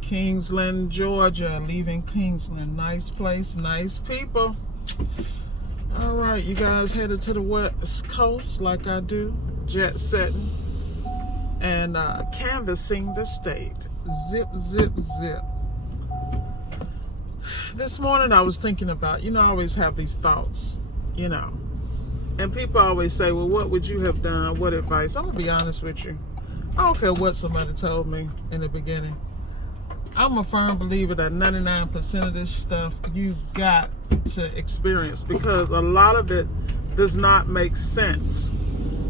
Kingsland, Georgia. Leaving Kingsland. Nice place, nice people. All right, you guys headed to the West Coast like I do. Jet setting and canvassing the state. Zip, zip, zip. This morning I was thinking about, I always have these thoughts, and people always say, well, what would you have done? What advice? I'm gonna be honest with you. I don't care what somebody told me in the beginning. I'm a firm believer that 99% of this stuff you got to experience, because a lot of it does not make sense.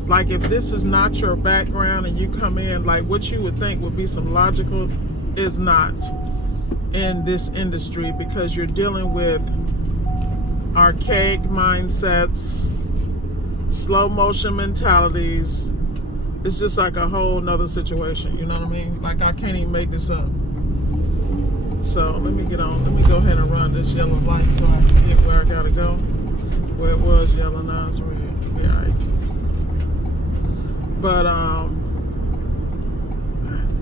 Like, if this is not your background and you come in, like, what you would think would be some logical is not in this industry, because you're dealing with archaic mindsets, slow motion mentalities. It's just like a whole nother situation, you know what I mean? Like, I can't even make this up. So let me go ahead and run this yellow light so I can get where I gotta go. Where it was yellow, now it's red. Yeah, all right. But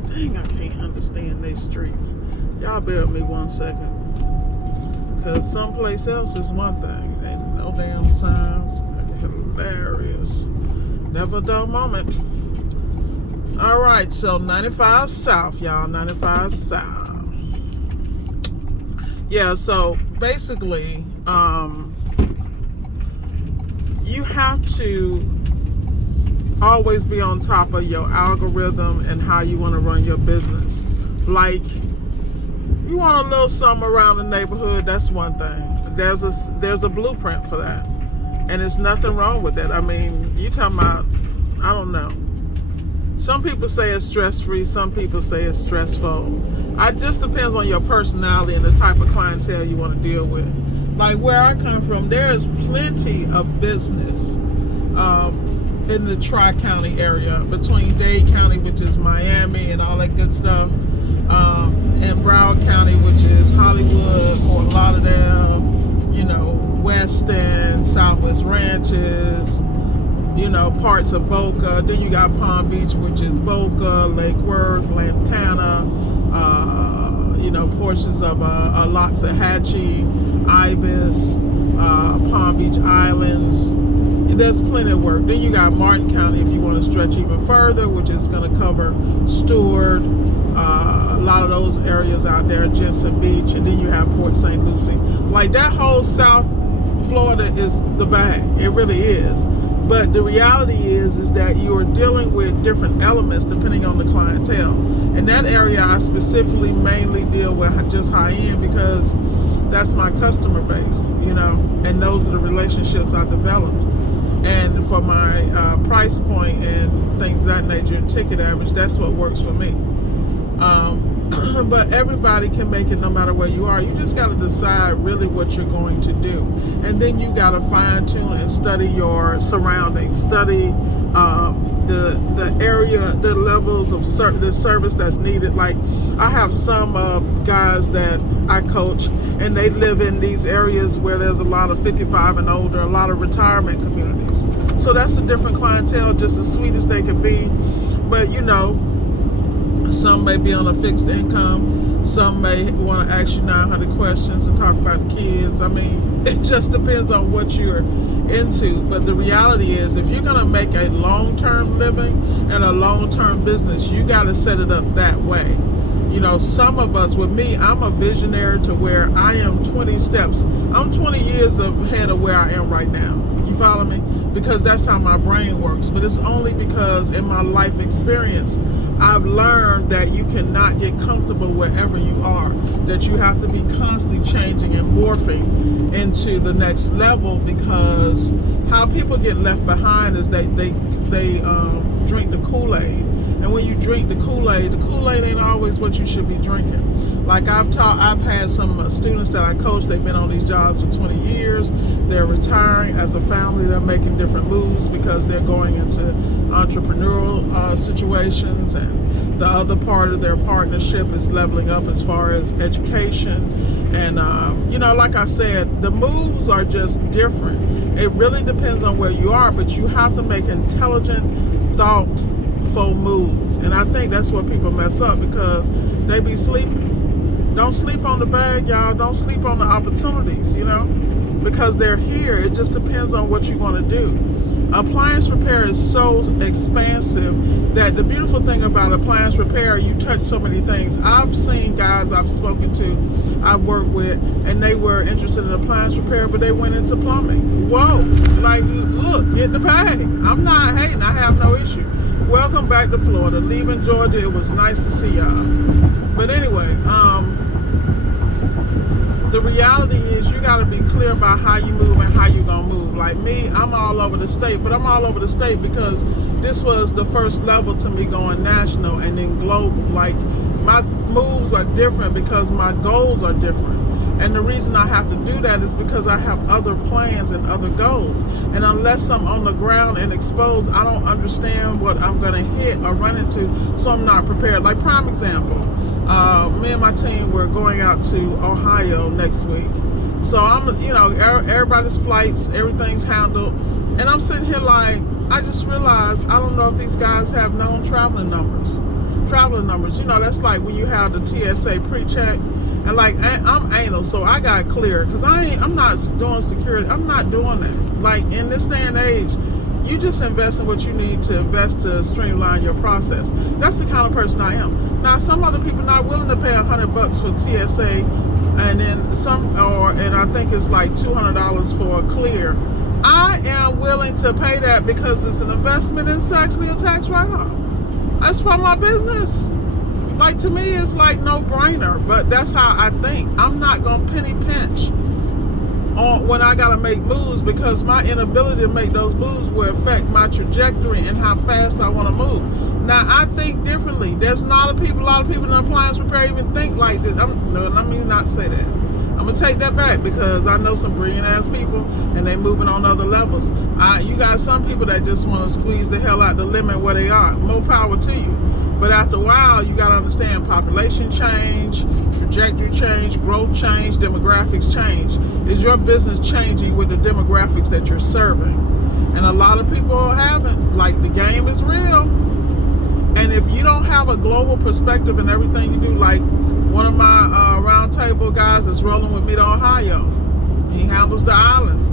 dang, I can't understand these streets. Y'all bear with me 1 second, because someplace else is one thing and no damn signs. Hilarious. Never a dull moment. All right, so 95 South, y'all. 95 South. Yeah, so basically, you have to always be on top of your algorithm and how you want to run your business. Like, you want a little something around the neighborhood, that's one thing. There's a blueprint for that, and there's nothing wrong with that. I mean, you talking about, I don't know. Some people say it's stress-free, some people say it's stressful. It just depends on your personality and the type of clientele you want to deal with. Like, where I come from, there's plenty of business in the Tri-County area, between Dade County, which is Miami and all that good stuff, and Broward County, which is Hollywood, Fort Lauderdale, Weston, Southwest Ranches, parts of Boca. Then you got Palm Beach, which is Boca, Lake Worth, Lantana, portions of Loxahatchee, Ibis, Palm Beach Islands. There's plenty of work. Then you got Martin County, if you want to stretch even further, which is going to cover Stewart, a lot of those areas out there, Jensen Beach, and then you have Port St. Lucie. Like, that whole South Florida is the bag. It really is. But the reality is that you are dealing with different elements depending on the clientele. In that area, I specifically mainly deal with just high-end, because that's my customer base, and those are the relationships I developed. And for my price point and things of that nature, and ticket average, that's what works for me. But everybody can make it no matter where you are. You just got to decide really what you're going to do. And then you got to fine tune and study your surroundings, study the area, the levels of the service that's needed. Like, I have some guys that I coach, and they live in these areas where there's a lot of 55 and older, a lot of retirement communities. So that's a different clientele, just as sweet as they can be. But some may be on a fixed income. Some may want to ask you 900 questions and talk about the kids. I mean, it just depends on what you're into. But the reality is, if you're going to make a long-term living and a long-term business, you got to set it up that way. Some of us, with me, I'm a visionary to where I am 20 steps. I'm 20 years ahead of where I am right now. You follow me? Because that's how my brain works. But it's only because in my life experience, I've learned that you cannot get comfortable wherever you are, that you have to be constantly changing and morphing into the next level, because how people get left behind is they drink the Kool-Aid. And when you drink the Kool-Aid ain't always what you should be drinking. Like, I've had some students that I coach, they've been on these jobs for 20 years. They're retiring as a family. They're making different moves because they're going into entrepreneurial situations. And the other part of their partnership is leveling up as far as education. And, like I said, the moves are just different. It really depends on where you are, but you have to make intelligent thought impactful moves. And I think that's where people mess up, because they be sleeping. Don't sleep on the bag, y'all. Don't sleep on the opportunities, because they're here. It just depends on what you want to do. Appliance repair is so expansive that the beautiful thing about appliance repair, you touch so many things. I've seen guys I've spoken to, I've worked with, and they were interested in appliance repair, but they went into plumbing. Whoa, like, look, get the bag. I'm not hating, I have no issue. Welcome back to Florida. Leaving Georgia, it was nice to see y'all. But anyway, the reality is you got to be clear about how you move and how you gonna move. Like me, I'm all over the state, but I'm all over the state because this was the first level to me going national and then global. Like, my moves are different because my goals are different. And the reason I have to do that is because I have other plans and other goals. And unless I'm on the ground and exposed, I don't understand what I'm gonna hit or run into, so I'm not prepared. Like, prime example, me and my team were going out to Ohio next week. So I'm, everybody's flights, everything's handled. And I'm sitting here like, I just realized I don't know if these guys have known traveling numbers. That's like when you have the TSA pre-check. And like, I'm anal, so I got clear, because I'm not doing security. I'm not doing that. Like, in this day and age, you just invest in what you need to invest to streamline your process. That's the kind of person I am. Now, some other people not willing to pay $100 for TSA, and then and I think it's like $200 for a clear. I am willing to pay that because it's an investment and it's actually a tax write-off. That's for my business. Like, to me, it's like no-brainer, but that's how I think. I'm not gonna penny pinch on when I gotta make moves, because my inability to make those moves will affect my trajectory and how fast I want to move. Now, I think differently. There's not a lot of people in appliance repair even think like this. Let me not say that. I'm gonna take that back, because I know some brilliant ass people and they moving on other levels. You got some people that just want to squeeze the hell out the limit where they are. More power to you. But after a while, you got to understand population change, trajectory change, growth change, demographics change. Is your business changing with the demographics that you're serving? And a lot of people haven't. Like, the game is real. And if you don't have a global perspective in everything you do, like one of my roundtable guys that's rolling with me to Ohio, he handles the islands.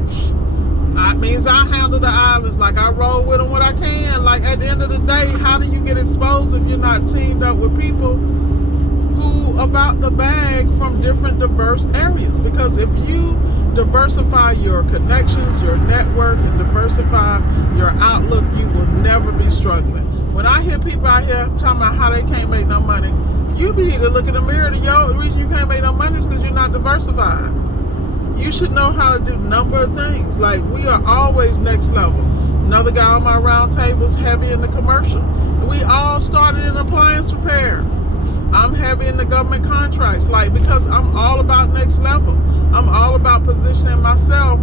That means I handle the islands. Like, I roll with them what I can. Like, at the end of the day, how do you get exposed if you're not teamed up with people who about the bag from different diverse areas? Because if you diversify your connections, your network, and diversify your outlook, you will never be struggling. When I hear people out here talking about how they can't make no money, you need to look in the mirror. The reason you can't make no money is because you're not diversified. You should know how to do a number of things. Like, we are always next level. Another guy on my round table is heavy in the commercial. We all started in appliance repair. I'm heavy in the government contracts, like, because I'm all about next level. I'm all about positioning myself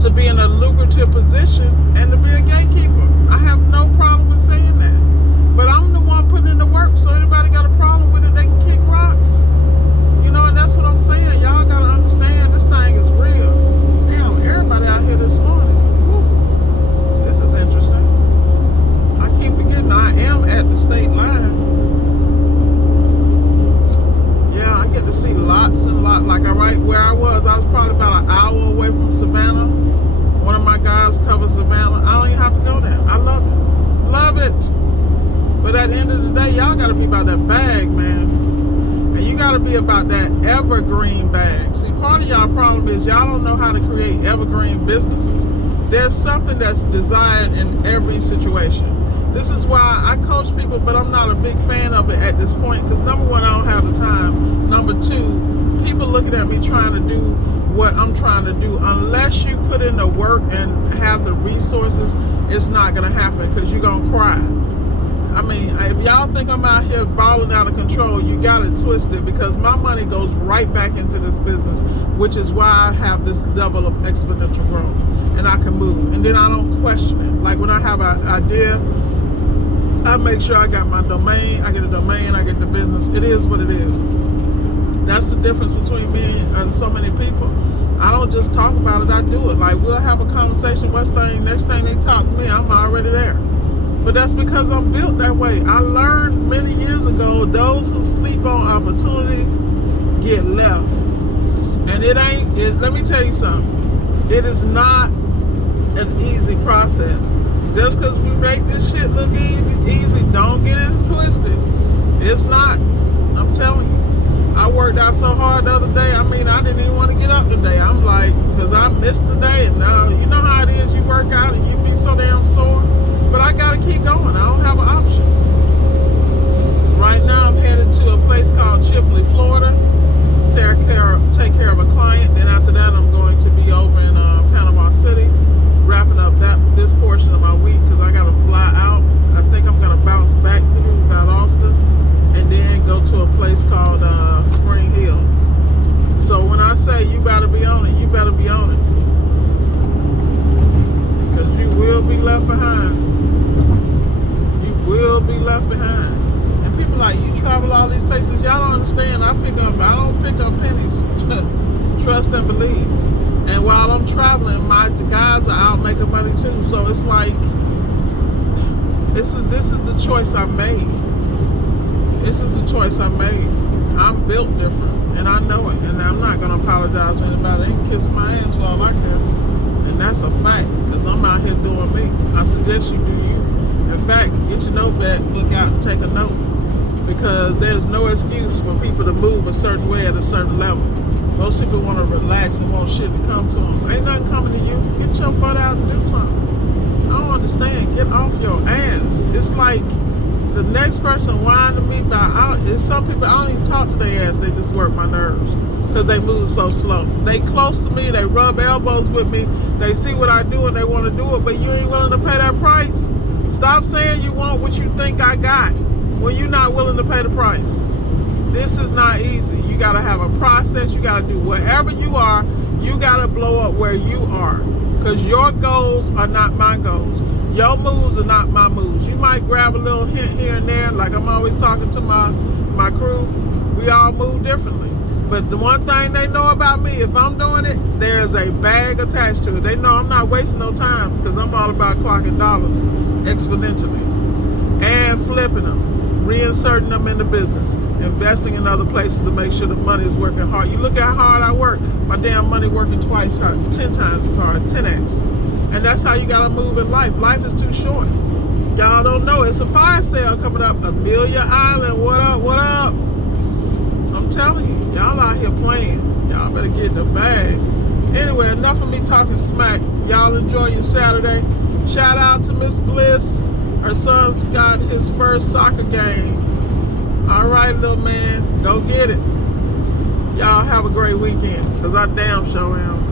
to be in a lucrative position and to be a gatekeeper. I have no problem with saying that. But I'm the one putting in the work, so anybody got a problem with it, they can kick rocks. And that's what I'm saying. Y'all gotta understand, this thing is real. Damn, everybody out here this morning. Whew. This is interesting. I keep forgetting I am at the state line. Yeah, I get to see lots and lots. Like, right where I was probably about an hour away from Savannah. One of my guys covers Savannah. I don't even have to go there. I love it. Love it. But at the end of the day, y'all gotta be about that bag, man. And you got to be about that evergreen bag. See, part of y'all problem is y'all don't know how to create evergreen businesses. There's something that's desired in every situation. This is why I coach people, but I'm not a big fan of it at this point, because number one, I don't have the time. Number two, people looking at me trying to do what I'm trying to do. Unless you put in the work and have the resources, it's not going to happen, because you're going to cry. I mean, if y'all think I'm out here balling out of control, you got it twisted, because my money goes right back into this business, which is why I have this level of exponential growth, and I can move, and then I don't question it. Like, when I have an idea, I make sure I got my domain, I get a domain, I get the business. It is what it is. That's the difference between me and so many people. I don't just talk about it, I do it. Like, we'll have a conversation, next thing they talk to me, I'm already there. But that's because I'm built that way. I learned many years ago, those who sleep on opportunity get left. And let me tell you something. It is not an easy process. Just because we make this shit look easy, don't get it twisted. It's not. I'm telling you. I worked out so hard the other day. I mean, I didn't even want to get up today. I'm like, because I missed today. And now, you know how it is. You work out and you be so damn sore. But I got to keep going. I don't have an option. Right now, I'm headed to a place called Chipley, Florida. Take care of a client. Then after that, I'm going to be over in Panama City, wrapping up this portion of my week because I got to fly out. I think I'm going to bounce back through Valdosta and then go to a place called Spring Hill. So when I say you better be on it, you better be on it. Because you will be left behind. You will be left behind. And people like, you travel all these places, y'all don't understand. I don't pick up pennies. Trust and believe. And while I'm traveling, my guys are out making money too. So it's like, this is the choice I made. This is the choice I made. I'm built different, and I know it. And I'm not going to apologize to anybody. They can kiss my ass for all I care. And that's a fact, because I'm out here doing me. I suggest you do you. In fact, get your notebook out and take a note. Because there's no excuse for people to move a certain way at a certain level. Most people want to relax and want shit to come to them. Ain't nothing coming to you. Get your butt out and do something. I don't understand. Get off your ass. It's like the next person whining me about, it's some people, I don't even talk to their ass. They just work my nerves because they move so slow. They close to me. They rub elbows with me. They see what I do and they want to do it, but you ain't willing to pay that price. Stop saying you want what you think I got when you're not willing to pay the price. This is not easy. You got to have a process. You got to do wherever you are. You got to blow up where you are, because your goals are not my goals. Your moves are not my moves. You might grab a little hint here and there, like I'm always talking to my crew. We all move differently. But the one thing they know about me, if I'm doing it, there's a bag attached to it. They know I'm not wasting no time, because I'm all about clocking dollars exponentially and flipping them, reinserting them in the business, investing in other places to make sure the money is working hard. You look at how hard I work, my damn money working 10 times as hard, 10x. And that's how you gotta move in life. Life is too short. Y'all don't know. It's a fire sale coming up. Amelia Island. What up? What up? I'm telling you, y'all out here playing. Y'all better get in the bag. Anyway, enough of me talking smack. Y'all enjoy your Saturday. Shout out to Miss Bliss. Her son's got his first soccer game. All right, little man. Go get it. Y'all have a great weekend, because I damn sure am.